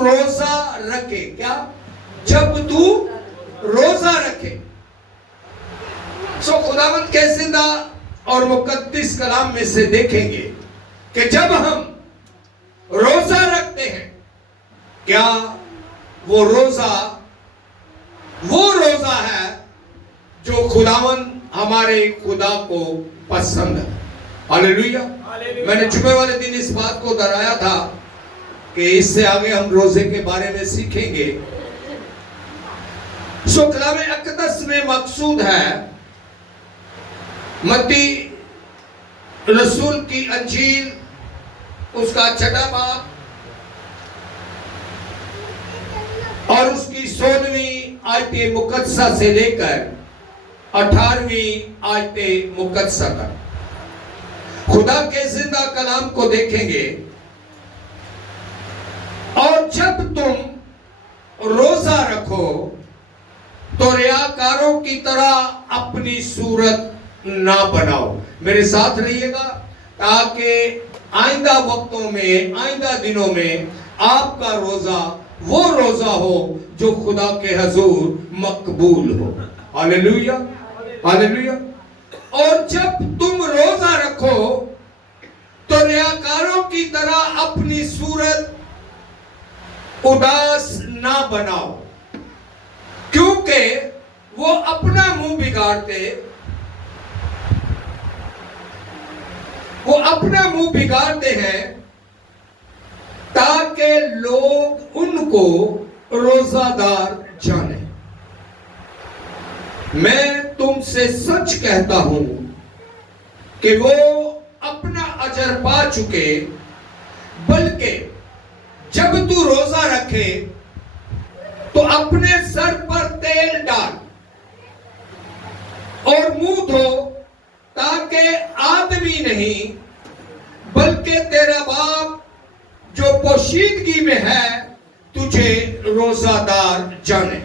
रोजा रखे। क्या? जब तू रोजा रखे। खुदावंद के जिंदा और मुकद्दस कलाम में से देखेंगे कि जब हम रोजा रखते हैं, क्या वो रोजा है जो खुदावंद हमारे खुदा को पसंद है। हालेलुया। मैंने जुमे वाले दिन इस बात को दोहराया था कि इससे आगे हम रोजे के बारे में सीखेंगे। कलाम अक़दस में मकसूद है मत्ती रसूल की अंजील उसका 6वां बाब और उसकी 16वीं आयत मुकद्दसा से लेकर 18वीं आयत मुकद्दसा तक खुदा के जिंदा कलाम को देखेंगे। और जब तुम रोजा रखो तो रियाकारों की तरह अपनी सूरत ना बनाओ। मेरे साथ रहिएगा ताकि आइंदा वक्तों में, आइंदा दिनों में आपका रोजा वो रोजा हो जो खुदा के हुजूर मकबूल हो। हालेलुया, हालेलुया। और जब तुम रोजा रखो तो रियाकारों की तरह अपनी सूरत उदास ना बनाओ, क्योंकि वो अपना मुंह बिगाड़ते हैं ताकि लोग उनको रोजादार जाने। मैं तुमसे सच कहता हूं कि वो अपना अजर पा चुके। बल्कि जब तू रोजा रखे तो अपने सर पर तेल डाल और मुंह धो, ताकि आदमी नहीं बल्कि तेरा बाप जो पोशीदगी में है तुझे रोजादार जाने।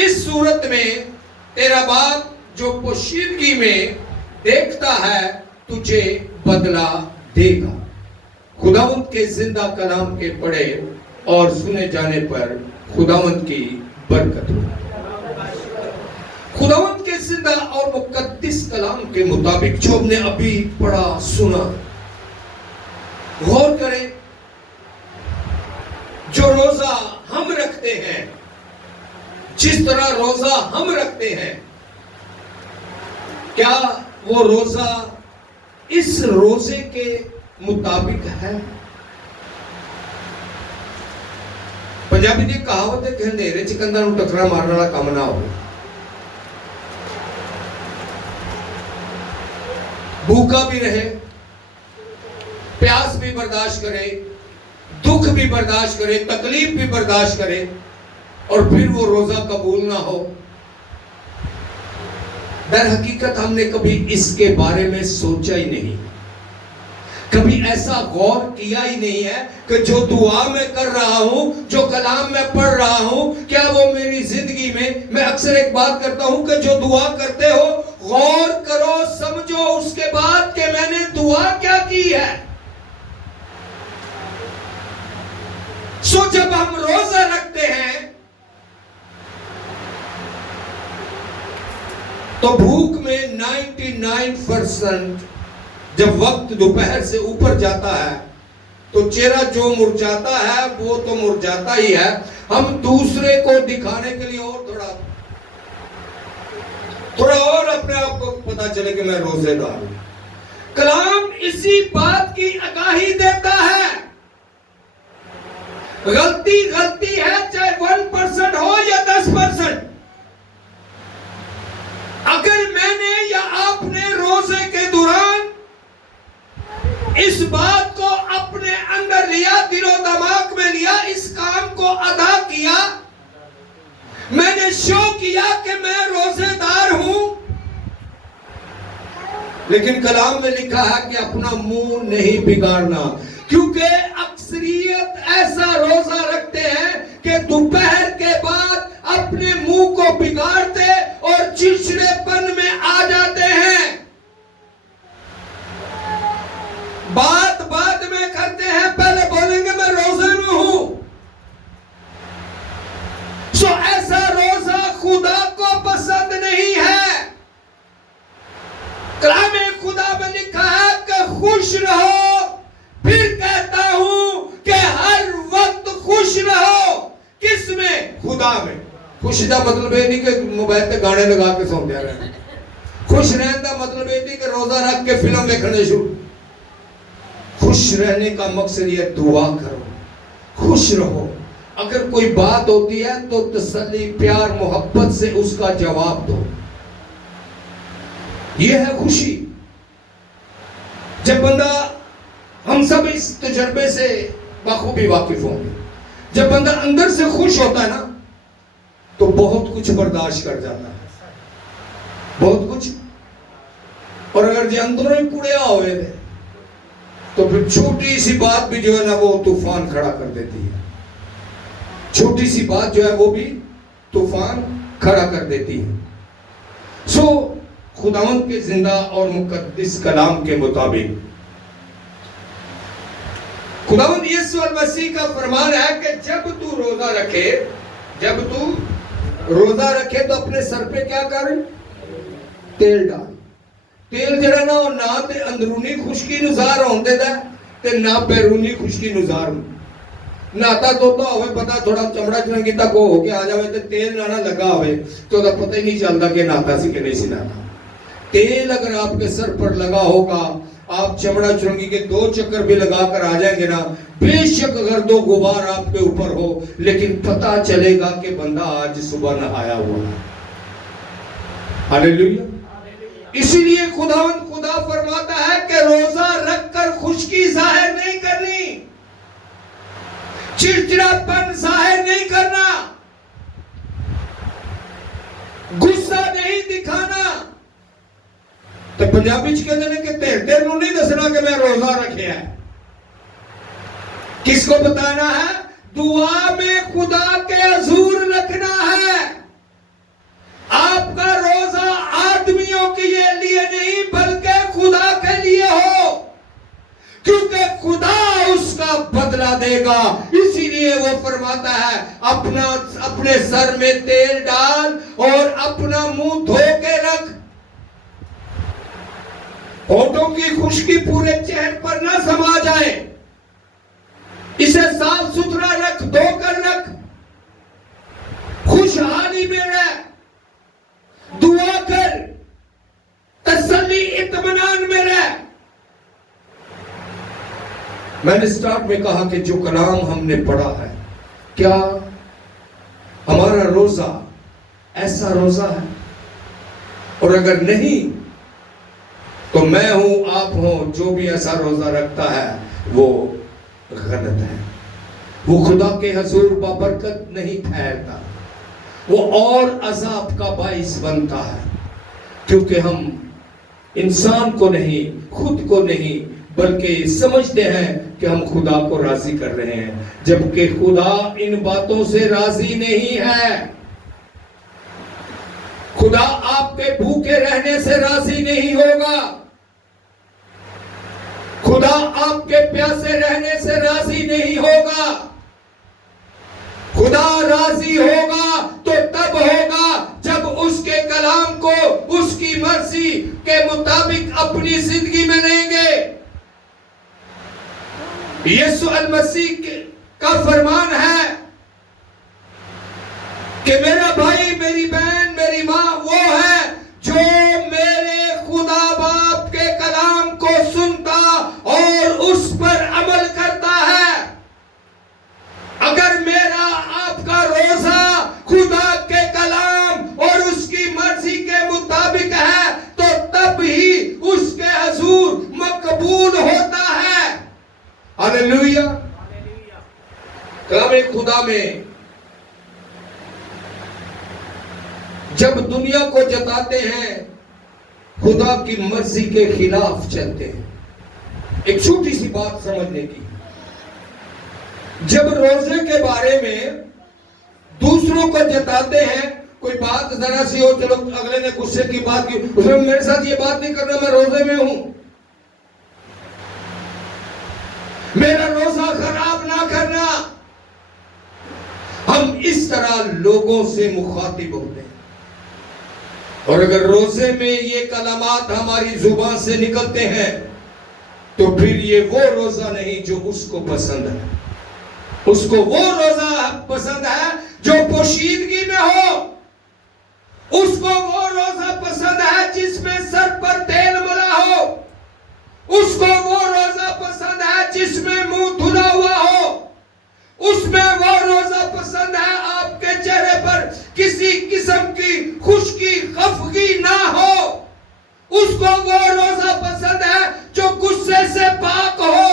इस सूरत में तेरा बाप जो पोशीदगी में देखता है तुझे बदला देगा। खुदावंद के जिंदा कलाम के पढ़े और सुने जाने पर खुदावंद की बरकत हो। खुदावंद के जिंदा और मुकद्दस कलाम के मुताबिक जो हमने अभी पढ़ा सुना, गौर करें। जो रोजा हम रखते हैं, जिस तरह रोजा हम रखते हैं, क्या वो रोजा इस रोजे के मुताबिक है? पंजाबी दी कहावत है कि अंधेरे च कंधां नूं टकरा मारन वाला काम ना हो। भूखा भी रहे, प्यास भी बर्दाश्त करे, दुख भी बर्दाश्त करे, तकलीफ भी बर्दाश्त करे, और फिर वो रोजा कबूल ना हो। दर हकीकत हमने कभी इसके बारे में सोचा ही नहीं, कभी ऐसा गौर किया ही नहीं है कि जो दुआ मैं कर रहा हूं, जो कलाम मैं पढ़ रहा हूं, क्या वो मेरी जिंदगी में। मैं अक्सर एक बात करता हूं कि जो दुआ करते हो गौर करो, समझो उसके बाद कि मैंने दुआ क्या की है। जब हम रोजा रखते हैं तो भूख में 99% जब वक्त दोपहर से ऊपर जाता है तो चेहरा जो मुरझाता है वो तो मुरझाता ही है। हम दूसरे को दिखाने के लिए और थोड़ा और अपने आप को पता चले कि मैं रोजेदार हूं। कलाम इसी बात की आगाही देता है। गलती है, चाहे 1% हो या 10%। अगर मैंने या आपने रोजे के दौरान इस बात को अपने अंदर लिया, दिलो दिमाग में लिया, इस काम को अदा किया, मैंने शो किया कि मैं रोजेदार हूं, लेकिन कलाम में लिखा है कि अपना मुंह नहीं बिगाड़ना। क्योंकि अक्सरियत ऐसा रोजा रखते हैं कि दोपहर के बाद अपने मुंह को बिगाड़ते और चिड़चिड़ेपन में आ जाते हैं। बात में करते हैं, पहले बोलेंगे मैं रोजे में हूं, खुदा में। खुश का मतलब ये नहीं कि मोबाइल पे गाने लगा के सौंदे रहना। खुश रहने का मतलब ये नहीं कि रोजा रख के फिल्म देखने शुरू। खुश रहने का मकसद ये दुआ करो, खुश रहो। अगर कोई बात होती है तो तसल्ली, प्यार, मोहब्बत से उसका जवाब दो। यह है खुशी। जब बंदा, हम सब इस तजर्बे से बखूबी वाकिफ होंगे, जब बंदा अंदर से खुश होता है ना तो बहुत कुछ बर्दाश्त कर जाता है, बहुत कुछ। और अगर जो अंदरों ही पुड़िया हुए थे तो फिर छोटी सी बात भी जो है ना वो तूफान खड़ा कर देती है। छोटी सी बात जो है वो भी तूफान खड़ा कर देती है। सो खुदावंद के जिंदा और मुकद्दस कलाम के मुताबिक खुदावंद यीशु मसीह का फरमान है कि जब तू रोजा रखे, जब तू रोजा रखे तो अपने सर पे क्या कर, तेल डाल। तेल जरा ना वो ना ते अंदरूनी खुशकी नु ज़ाहिर होंदे दा ते ना बैरूनी खुशकी नु ज़ाहिर। नाता तो होवे पता थोड़ा चमड़ा चरंगी तक हो के आ जावे ते तेल ना लगा होवे तो दा पता ही नहीं चलता कि नाता सी कि नहीं सी नाता। तेल अगर आपके सर पर लगा होगा, आप चमड़ा चुरंगी के 2 चक्कर भी लगाकर आ जाएंगे ना, बेशक अगर 2 गुबार आपके ऊपर हो, लेकिन पता चलेगा कि बंदा आज सुबह नहाया हुआ है। हालेलुया। इसीलिए खुदा फरमाता है कि रोजा रखकर खुशकी जाहिर नहीं करनी, चिड़चिड़ापन जाहिर नहीं करना, गुस्सा नहीं दिखाना। तो पंजाबी च कहते हैं कि तेरे को नहीं दसना कि मैं रोजा रखे है। किसको बताना है? दुआ में खुदा के हजूर रखना है। आपका रोजा आदमियों के लिए नहीं बल्कि खुदा के लिए हो, क्योंकि खुदा उसका बदला देगा। इसीलिए वो फरमाता है अपने सर में तेल डाल और अपना मुंह धो के रख। होठों की खुशकी पूरे चेहरे पर ना समा जाए, इसे साफ सुथरा रख, धोकर रख, खुशहाली में रह, दुआ कर, तसल्ली इत्मीनान में रह। मैंने स्टार्ट में कहा कि जो कलाम हमने पढ़ा है, क्या हमारा रोजा ऐसा रोजा है? और अगर नहीं तो मैं हूं, आप हो, जो भी ऐसा रोजा रखता है वो गलत है। वो खुदा के हुजूर बाबरकत नहीं ठहरता, वो और अजाब का बाइस बनता है। क्योंकि हम इंसान को नहीं, खुद को नहीं, बल्कि समझते हैं कि हम खुदा को राजी कर रहे हैं, जबकि खुदा इन बातों से राजी नहीं है। खुदा आपके भूखे रहने से राजी नहीं होगा, खुदा आपके प्यासे रहने से राजी नहीं होगा। खुदा राजी होगा तो तब होगा जब उसके कलाम को उसकी मर्जी के मुताबिक अपनी जिंदगी में लेंगे। यीशु मसीह का फरमान है कि मेरा भाई, मेरी बहन, मेरी मां वो है जो मेरे खुदा बाप के कलाम को सुनता और उस पर अमल करता है। अगर मेरा आपका रोजा खुदा के कलाम और उसकी मर्जी के मुताबिक है तो तब ही उसके हुजूर मकबूल होता है। हालेलुया। कलाम खुदा में जब दुनिया को जताते हैं खुदा की मर्जी के खिलाफ चलते हैं। एक छोटी सी बात समझने की, जब रोजे के बारे में दूसरों को जताते हैं, कोई बात जरा सी हो, चलो अगले ने गुस्से की बात की, उसमें मेरे साथ ये बात नहीं करना, मैं रोजे में हूं, मेरा रोजा खराब ना करना। हम इस तरह लोगों से मुखातिब होते हैं। और अगर रोजे में ये कलामात हमारी जुबान से निकलते हैं तो फिर ये वो रोजा नहीं जो उसको पसंद है। उसको वो रोजा पसंद है जो पोशीदगी में हो, उसको वो रोजा पसंद है जिसमें सर पर तेल मला हो, उसको वो रोजा पसंद है जिसमें मुंह धुला हुआ हो, उसमें वो रोजा पसंद है आपके चेहरे पर किसी किस्म की खुशकी खफगी ना हो, उसको वो रोजा पसंद है जो गुस्से से पाक हो,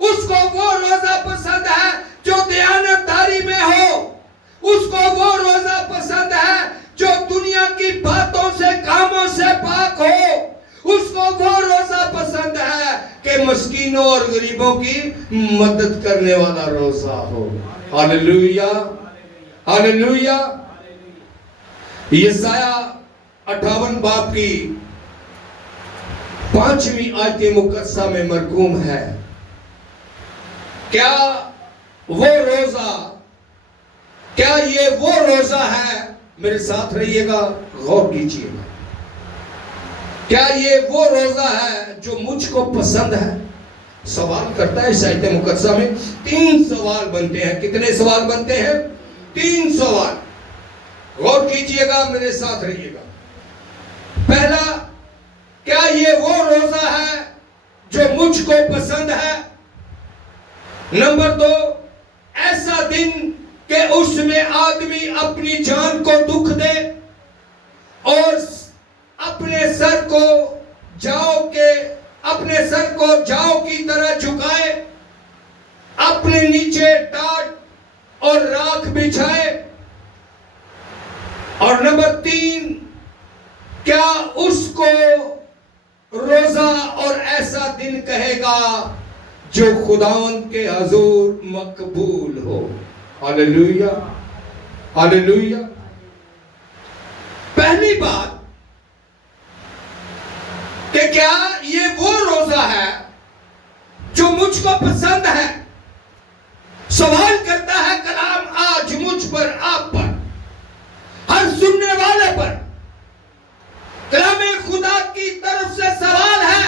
उसको वो रोजा पसंद है जो दयानतदारी में हो, उसको वो रोजा पसंद है जो दुनिया की बातों से कामों से पाक हो, उसको वो रोजा पसंद है कि मस्कीनों और गरीबों की मदद करने वाला रोजा हो। हालेलुया, हालेलुया। यशाया 58 बाब की 5वीं आयत मुकद्दसा में मरकूम है, क्या ये वो रोजा है, मेरे साथ रहिएगा, गौर कीजिएगा, क्या ये वो रोजा है जो मुझको पसंद है? सवाल करता है इस आयत मुकद्दसा में। 3 सवाल बनते हैं। कितने सवाल बनते हैं? 3 सवाल। गौर कीजिएगा, मेरे साथ रहिएगा। पहला, क्या ये वो रोजा है जो मुझको पसंद है? नंबर 2, ऐसा दिन कि उसमें आदमी अपनी जान को दुख दे और अपने सर को जाओ की तरह झुकाए, अपने नीचे टाट और राख बिछाए। और नंबर 3, क्या उसको रोजा और ऐसा दिन कहेगा जो खुदावंद के हजूर मकबूल हो। हालेलुया, हालेलुया। पहली बात कि क्या ये वो रोजा है जो मुझको पसंद है? सवाल करता है कलाम आज मुझ पर, आप पर, हर सुनने वाले पर। कलाम खुदा की तरफ से सवाल है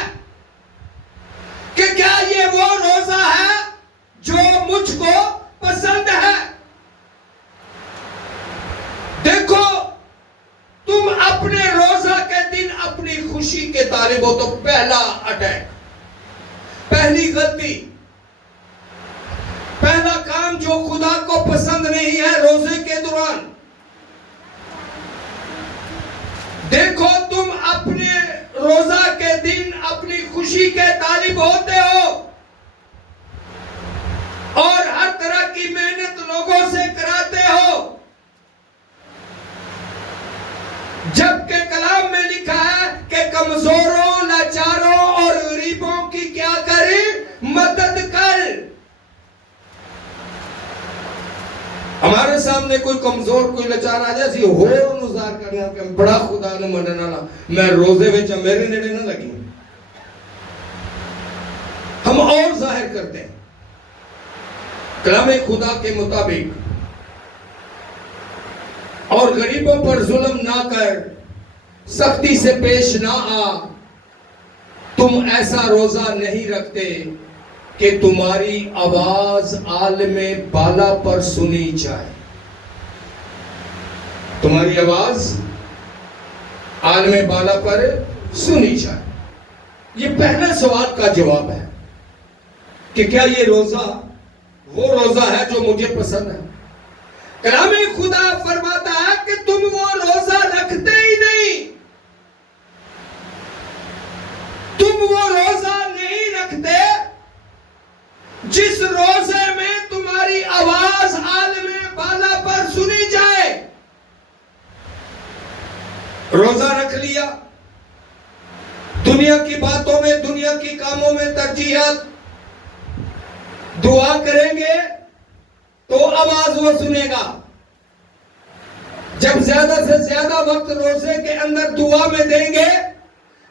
कि क्या ये वो रोजा है जो मुझको पसंद है? देखो, तुम अपने रोजा के दिन अपनी खुशी के तालिब हो तो पहला अटैक, पहली गलती, पहला काम जो खुदा को पसंद नहीं है रोजे के दौरान। देखो, तुम अपने रोजा के दिन अपनी खुशी के तालिब होते हो और हर तरह की मेहनत लोगों से कराते हो, जबकि कलाम में लिखा है कि कमजोरों, लाचारों और गरीबों की क्या करे? मदद कर। हमारे सामने कोई कमजोर, कोई लाचार आ जाए, होर अनुसार करना कि बड़ा खुदा ने मनना ना, मैं रोजे विच मेरे नेड़े ना लगी, हम और जाहिर करते हैं। कलाम खुदा के मुताबिक, और गरीबों पर जुल्म ना कर, सख्ती से पेश ना आ, तुम ऐसा रोजा नहीं रखते कि तुम्हारी आवाज आलमे बाला पर सुनी जाए। तुम्हारी आवाज आलमे बाला पर सुनी जाए। ये पहला सवाल का जवाब है कि क्या ये रोजा वो रोजा है जो मुझे पसंद है? कलाम खुदा फरमाता है कि तुम वो रोजा रखते ही नहीं, तुम वो रोजा नहीं रखते जिस रोजे में तुम्हारी आवाज आलमे बाला पर सुनी जाए। रोजा रख लिया, दुनिया की बातों में, दुनिया की कामों में तरजीहत, दुआ करेंगे तो आवाज वो सुनेगा। जब ज्यादा से ज्यादा वक्त रोजे के अंदर दुआ में देंगे,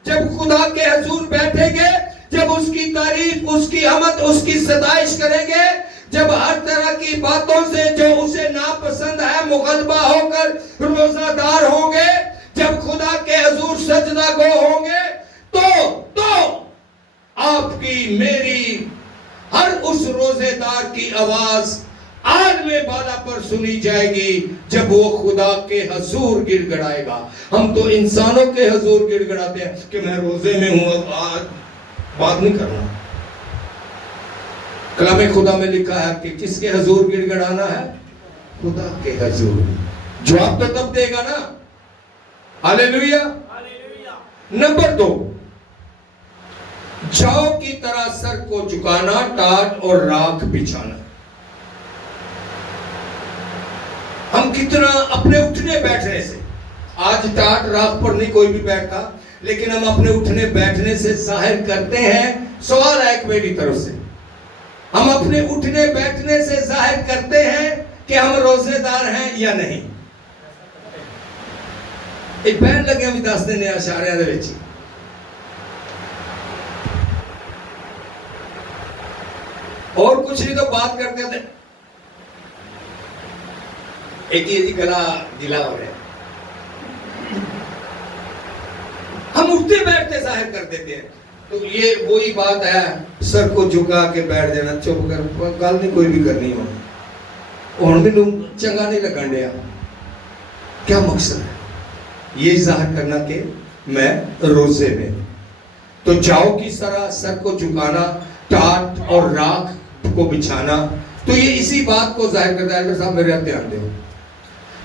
जब खुदा के हजूर बैठेंगे, जब उसकी तारीफ, उसकी हमद, उसकी सताइश करेंगे, जब हर तरह की बातों से जो उसे नापसंद है मुगलबा होकर रोजादार होंगे, जब खुदा के हजूर सजदा गो होंगे, तो आपकी मेरी हर उस रोजेदार की आवाज आलमे बाला पर सुनी जाएगी जब वो खुदा के हजूर गिड़गड़ाएगा। हम तो इंसानों के हजूर गिड़गड़ाते हैं कि मैं रोजे में हूं, अब आज बात नहीं करना। कलामे खुदा में लिखा है कि किसके हजूर गिड़गड़ाना है? खुदा के हजूर। जवाब तो तब देगा ना। हालेलुया। नंबर 2, जौ की तरह सर को झुकाना, टाट और राख बिछाना। हम कितना अपने उठने बैठने से, आज टाट राख पर नहीं कोई भी बैठता, लेकिन हम अपने उठने बैठने से जाहिर करते हैं। सवाल है एक मेरी तरफ से, हम अपने उठने बैठने से जाहिर करते हैं कि हम रोजेदार हैं या नहीं। एक बहन लगे हम 10 दिन आशारिया दे विच, और कुछ नहीं तो बात करते थे, एक ही गला गिला हो रहा है। हम उठते बैठते जाहिर कर देते हैं। तो ये वही बात है, सर को झुका के बैठ जाना, चुप कर, गल नहीं कोई भी करनी हो, और मैनू चंगा नहीं लगन दिया। क्या मकसद है? ये जाहिर करना कि मैं रोजे में। तो जाओ किस तरह सर को झुकाना, टाट और राख को बिछाना, तो ये इसी बात को जाहिर करता है। साहब मेरे ध्यान दो,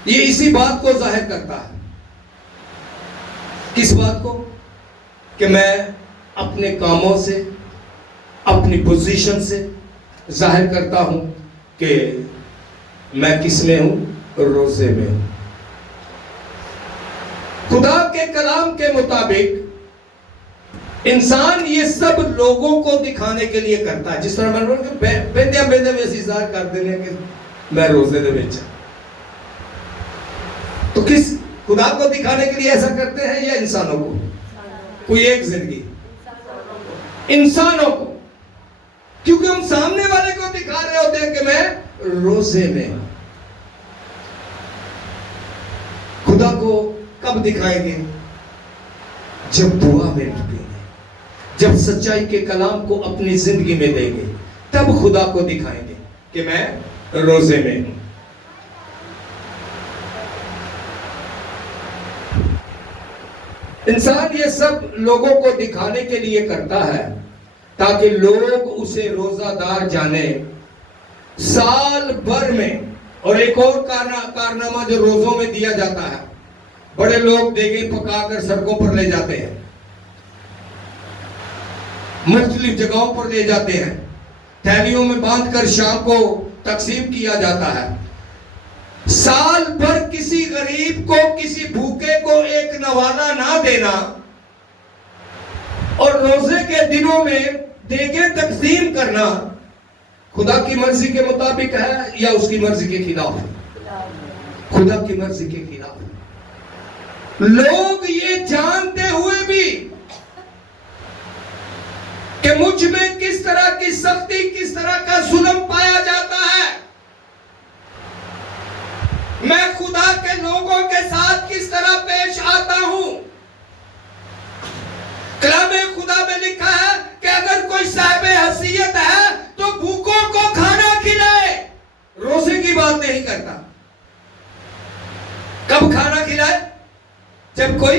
ये इसी बात को जाहिर करता है। किस बात को? कि मैं अपने कामों से, अपनी पोजीशन से जाहिर करता हूं कि मैं किस में हूं? रोजे में हूं। खुदा के कलाम के मुताबिक इंसान ये सब लोगों को दिखाने के लिए करता है। जिस तरह मैंने बेंदिया बेंदे में इज़हार कर देने कि मैं रोजे दे विच। तो किस खुदा को दिखाने के लिए ऐसा करते हैं या इंसानों को? कोई एक जिंदगी इंसानों को, क्योंकि हम सामने वाले को दिखा रहे होते हैं कि मैं रोजे में हूं। खुदा को कब दिखाएंगे? जब दुआ में डूबेंगे, जब सच्चाई के कलाम को अपनी जिंदगी में देंगे, तब खुदा को दिखाएंगे कि मैं रोजे में हूं। इंसान ये सब लोगों को दिखाने के लिए करता है ताकि लोग उसे रोजादार जाने साल भर में। और एक और कारनामा जो रोजों में दिया जाता है, बड़े लोग देगे पकाकर सड़कों पर ले जाते हैं, मुख्तलिफ जगहों पर ले जाते हैं, थैलियों में बांधकर शाम को तकसीम किया जाता है। साल भर किसी गरीब को, किसी भूखे को एक नवाला ना देना और रोजे के दिनों में देगे तकसीम करना खुदा की मर्जी के मुताबिक है या उसकी मर्जी के खिलाफ है? खुदा की मर्जी के खिलाफ। लोग ये जानते हुए भी कि मुझ में किस तरह की सख्ती, किस तरह का जुल्म पाया जाता है, मैं खुदा के लोगों के साथ किस तरह पेश आता हूं। कलामे खुदा में लिखा है कि अगर कोई साहिब हसीयत है तो भूखों को खाना खिलाए। रोजे की बात नहीं करता। कब खाना खिलाए? जब कोई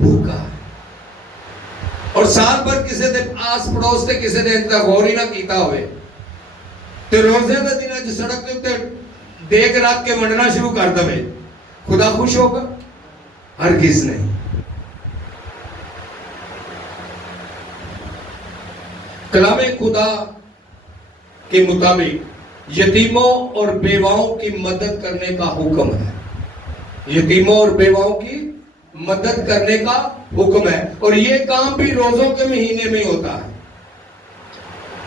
भूखा है। और साल भर किसी ने आस पड़ोस से किसी ने गौर ही ना किया होवे तो रोजे के दिन सड़क के उत्ते देख रात के मंडना शुरू कर दे, खुदा खुश होगा? हरगिज़ नहीं। कलामे खुदा के मुताबिक यतीमों और बेवाओं की मदद करने का हुक्म है। यतीमों और बेवाओं की मदद करने का हुक्म है, और ये काम भी रोजों के महीने में होता है।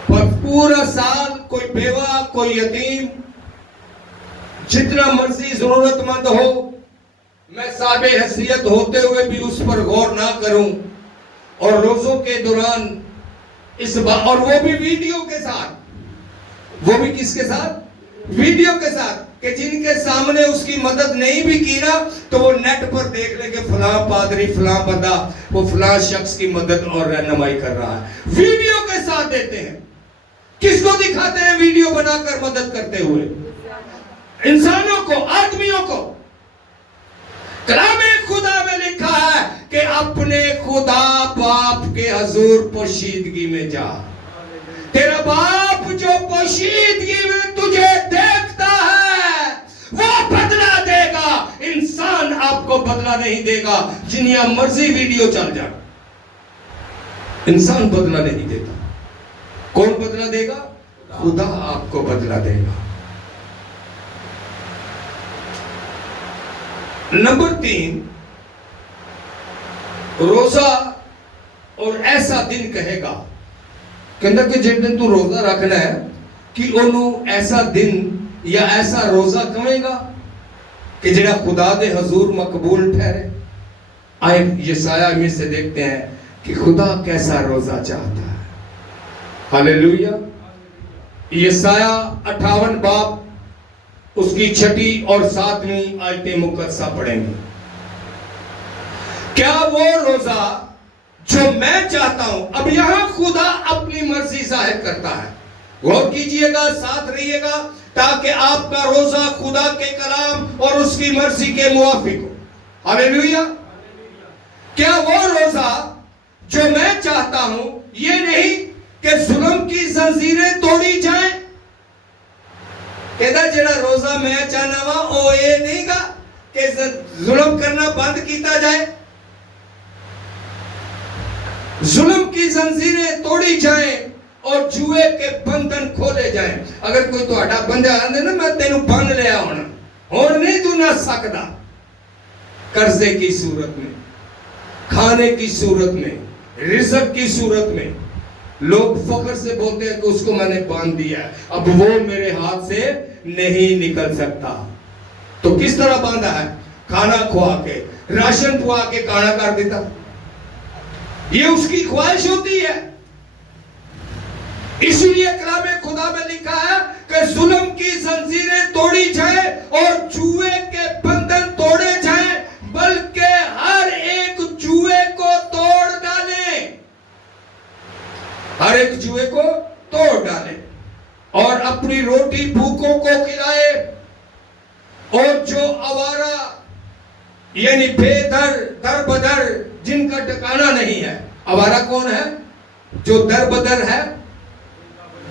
पर पूरा साल कोई बेवा, कोई यतीम, जितना मर्जी जरूरतमंद हो, मैं साहिब हैसियत होते हुए भी उस पर गौर ना करूं। और रोजों के दौरान इस बात, और वो भी वीडियो के साथ, वो भी किसके साथ? वीडियो के साथ, कि जिनके सामने उसकी मदद नहीं भी की ना तो वो नेट पर देख ले कि फलां पादरी, फलां बंदा, वो फलां शख्स की मदद और रहनुमाई कर रहा है। वीडियो के साथ देते हैं। किसको दिखाते हैं वीडियो बनाकर मदद करते हुए? इंसानों को, आदमियों को। कलामे खुदा में लिखा है कि अपने खुदा बाप के हजूर पोशीदगी में जा। तेरा बाप जो पोशीदगी में तुझे देखता है वो बदला देगा। इंसान आपको बदला नहीं देगा। जिनिया मर्जी वीडियो चल जाए, इंसान बदला नहीं देता। कौन बदला देगा? खुदा आपको बदला देगा। नंबर 3, रोजा और ऐसा दिन कहेगा कहता कि जिस दिन तू रोजा रखना है कि ओनू ऐसा दिन या ऐसा रोजा कहेगा कि जेड़ा खुदा दे हजूर मकबूल ठहरे। आए यशाया में से देखते हैं कि खुदा कैसा रोजा चाहता है। हालेलुया। यशाया 58 बाब उसकी 6 और 7 आयतें मुकद्दसा पढ़ेंगे। क्या वो रोजा जो मैं चाहता हूं, अब यहां खुदा अपनी मर्जी जाहिर करता है। गौर कीजिएगा, साथ रहिएगा ताकि आपका रोजा खुदा के कलाम और उसकी मर्जी के मुवाफिक हो। हालेलुया। क्या वो रोजा जो मैं चाहता हूं, ये नहीं कि जुल्म की जंजीरें तोड़ी जाएं। कहता जेड़ा रोजा मैं चाहना वा ओ ये नहीं गा कि जुल्म करना बंद किया जाए, जुल्म की जंजीरें तोड़ी जाएं और जुए के बंधन खोले जाएं। अगर कोई तुहाडा बंदा आंदे ना मैं तेनू बंद लिया होना, हुण नहीं तू ना सकदा, कर्जे की सूरत में, खाने की सूरत में, रिज़्क की सूरत में, लोग फख्र से बोलते हैं कि उसको मैंने बांध दिया, अब वो मेरे हाथ से नहीं निकल सकता। तो किस तरह बांधा है? खाना खुआ के, राशन खुआ के काना कर देता। ये उसकी ख्वाहिश होती है। इसलिए कलामे खुदा में लिखा है कि जुल्म की जंजीरें तोड़ी जाए और जुए के बंधन तोड़े जाए, बल्कि हर एक जुए को तोड़ डाले, हर एक जुए को तोड़ डाले और अपनी रोटी भूखों को खिलाए। और जो आवारा यानी बेदर दर बदर जिनका ठिकाना नहीं है, आवारा कौन है? जो दर बदर है,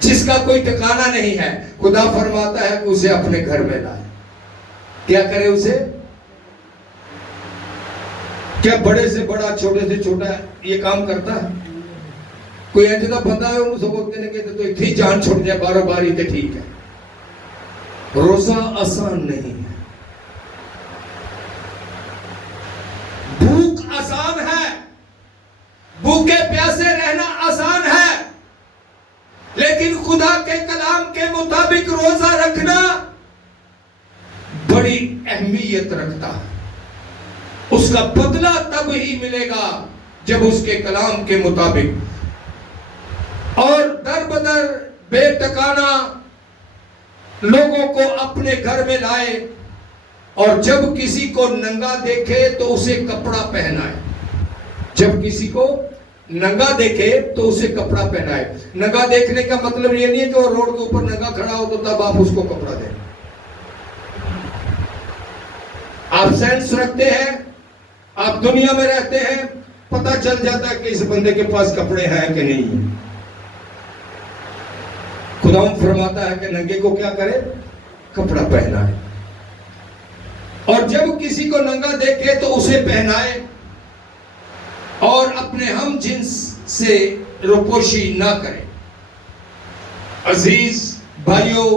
जिसका कोई ठिकाना नहीं है, खुदा फरमाता है कि उसे अपने घर में लाए। क्या करे उसे? क्या बड़े से बड़ा छोटे से छोटा ये काम करता है? कोई ऐसा बंदा है उन्हें बोलते नहीं कहते तो इतनी जान छोड़ जाए 12 बारी तो ठीक है। रोजा आसान नहीं है, भूख आसान है, भूखे प्यासे रहना आसान है, लेकिन खुदा के कलाम के मुताबिक रोजा रखना बड़ी अहमियत रखता है। उसका बदला तब ही मिलेगा जब उसके कलाम के मुताबिक। और दर बदर बेटकाना लोगों को अपने घर में लाए और जब किसी को नंगा देखे तो उसे कपड़ा पहनाए। जब किसी को नंगा देखे तो उसे कपड़ा पहनाए। नंगा देखने का मतलब ये नहीं है कि वो रोड के ऊपर नंगा खड़ा हो तो तब आप उसको कपड़ा दें। आप सेंस रखते हैं, आप दुनिया में रहते हैं, पता चल जाता है कि इस बंदे के पास कपड़े हैं कि नहीं है। खुदा फरमाता है कि नंगे को क्या करे? कपड़ा पहनाए। और जब किसी को नंगा देखे तो उसे पहनाए और अपने हम जिन्स से रुपोशी ना करे। अजीज भाइयों,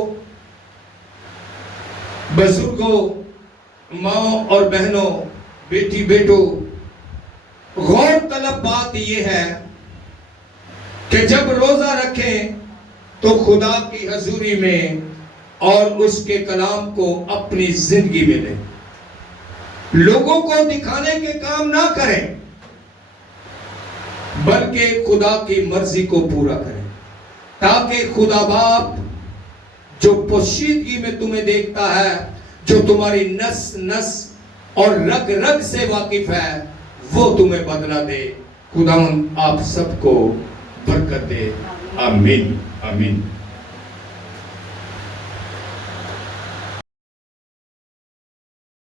बुजुर्गों, माँ और बहनों, बेटी बेटों, गौर तलब बात यह है कि जब रोजा रखें तो खुदा की हजूरी में और उसके कलाम को अपनी जिंदगी में लें। लोगों को दिखाने के काम ना करें, बल्कि खुदा की मर्जी को पूरा करें, ताकि खुदा बाप जो पोशीदगी में तुम्हें देखता है, जो तुम्हारी नस नस और रग रग से वाकिफ है, वो तुम्हें बदला दे। खुदावंद आप सबको बरकत दे। आमीन आमीन।